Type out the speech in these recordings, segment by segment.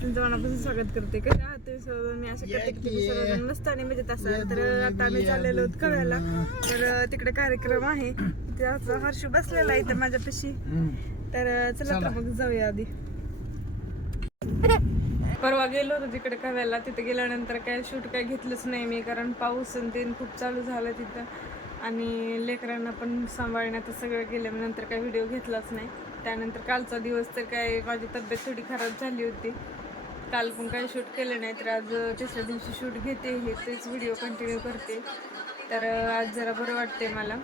स्वागत करते. कसे आहात तुम्ही सर्वजण मी असं करते की तुम्ही सर्वजण मस्त आणि मजेत असाल. तर आता आम्ही चाललेलो आहोत कळ्याला तर तिकडे कार्यक्रम आहे. त्याचा हर्ष बसलेला आहे इथं माझ्यापाशी. तर चला तर मग जाऊया आधी. परवा गेलो होतो तिकडे कव्याला. तिथे गेल्यानंतर काय शूट काय घेतलंच नाही मी कारण पाऊस आणि ते खूप चालू झालं तिथं. आणि लेकरांना पण सांभाळण्यात सगळं गेलं. नंतर काय व्हिडिओ घेतलाच नाही. त्यानंतर कालचा दिवस तर काय माझी तब्येत थोडी खराब झाली होती. काल पण काही शूट केलं नाही तर आज तिसऱ्या दिवशी शूट घेते हे तेच व्हिडिओ कंटिन्यू करते. तर आज जरा बरं वाटते मला.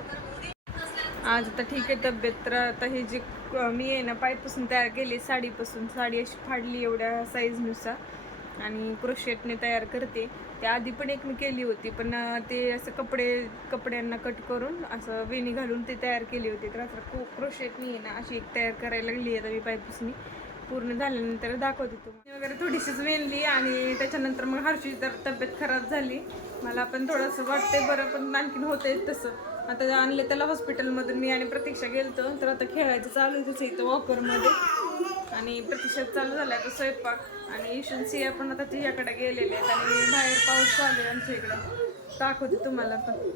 आज आता ठीक आहे तब्येत तर आता हे जी मी आहे ना पायपासून तयार केली साडीपासून. साडी अशी फाडली एवढ्या साईजनुसार आणि क्रोशेटने तयार करते. त्या आधी पण एक मी केली होती पण ते असं कपडे कपड्यांना कट करून असं वेणी घालून ते तयार केली होती. तर आता क्रोशेटनी आहे ना अशी एक तयार करायला लागली आता मी पायपासून. पूर्ण झाल्यानंतर दाखवते तुम्ही वगैरे थोडीशीच वेणली आणि त्याच्यानंतर मग हर्षी तर तब्येत खराब झाली मला पण थोडंसं वाटतंय बरं पण आणखीन होतंय तसं. आता आणले त्याला हॉस्पिटलमधून मी आणि प्रतीक्षा गेलतो तर आता खेळायचं चालू आहे तिचं इथं वॉकरमध्ये आणि प्रतीक्षा चालू झाला आता स्वयंपाक आणि इशून सिया पण आता तिच्याकडे गेलेले आहेत आणि बाहेर पाऊस चालू आहे आमच्या इकडं. दाखवते तुम्हाला पण.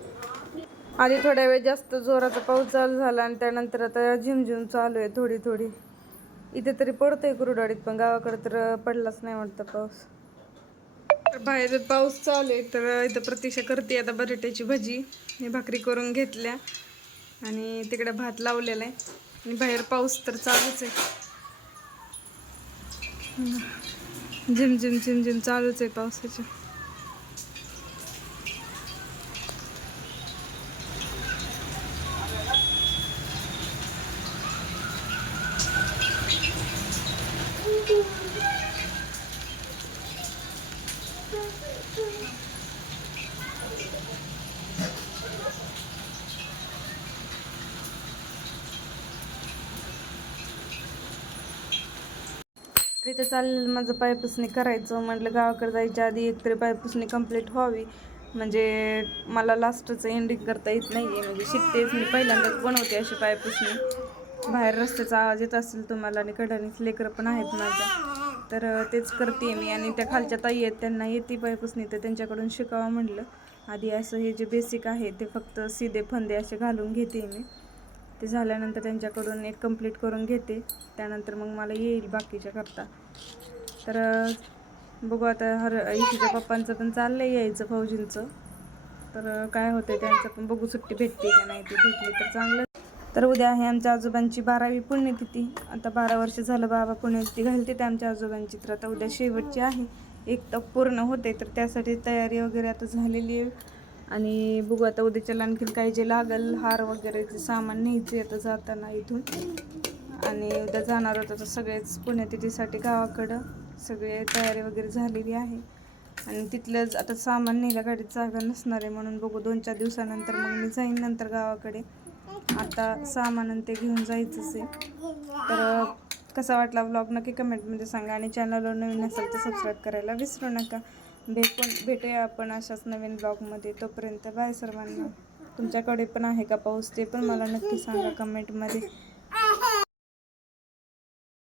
आधी थोड्या वेळ जास्त जोराचा पाऊस चालू झाला आणि त्यानंतर आता झिमझिम चालू आहे थोडी थोडी. इथे तरी पडतोय कुरडाडीत पण गावाकडे तर पडलाच नाही वाटतं पाऊस. तर बाहेर पाऊस चालू आहे तर इथं प्रतीक्षा करते आता बटाट्याची भजी. मी भाकरी करून घेतल्या आणि तिकडे भात लावलेला आहे. आणि बाहेर पाऊस तर चालूच आहे. झिम झिम झिम झिम चालूच आहे पावसाच्या तर इथं चाललेलं माझं पायपुसणी करायचं. म्हटलं गावाकडे जायच्या आधी एकतरी पायपुसणी कंप्लीट व्हावी. म्हणजे मला लास्टचं एंडिंग करता येत नाही आहे म्हणजे शिकतेच मी. पहिल्यांदाच बनवते अशी पायपुसणी बाहेर रस्त्याचा आवाज येत असेल तुम्हाला आणि कडानीच लेकरं पण आहेत माझ्या. तर तेच करते मी. आणि त्या खालच्या ताई आहेत त्यांना येते पायपुसणी तर त्यांच्याकडून शिकावं म्हटलं आधी असं हे जे बेसिक आहे ते फक्त सिदे फंदे असे घालून घेते मी. ते झाल्यानंतर त्यांच्याकडून एक कंप्लीट करून घेते. त्यानंतर मग मला येईल बाकीच्या करता. तर बघू आता हर इशीच्या पप्पांचं पण चाललंय यायचं फौजींचं. तर काय होतं त्यांचं पण बघू सुट्टी भेटते का नाही ते भेटली तर चांगलं. तर उद्या आहे आमच्या आजोबांची बारावी पुण्यतिथी. आता बारा वर्ष झालं बाबा पुण्यतिथी घालते ते आमच्या आजोबांची. तर आता उद्या शेवटची आहे. एक तर पूर्ण होते तर त्यासाठी तयारी वगैरे आता झालेली आहे. आणि बघू आता उद्याच्याला आणखीन काही जे लागल हार वगैरे जे सामान न्यायचे आता जाताना इथून. आणि उद्या जाणार होतं तर सगळेच पुण्यतिथीसाठी गावाकडं. सगळे तयारी वगैरे झालेली आहे. आणि तिथलंच आता सामान न्यायला गाडीत जागा नसणार आहे म्हणून बघू दोन चार दिवसानंतर मग मी जाईन नंतर गावाकडे. आता सामान आणि ते घेऊन जायचंच आहे. तर कसा वाटला ब्लॉग नक्की कमेंटमध्ये सांगा आणि चॅनलवर नवीन असेल तर सबस्क्राईब करायला विसरू नका. भेटून भेटूया आपण अशाच नवीन ब्लॉगमध्ये. तोपर्यंत बाय सर्वांना. तुमच्याकडे पण आहे का पाऊस? ते पण मला नक्की सांगा कमेंटमध्ये.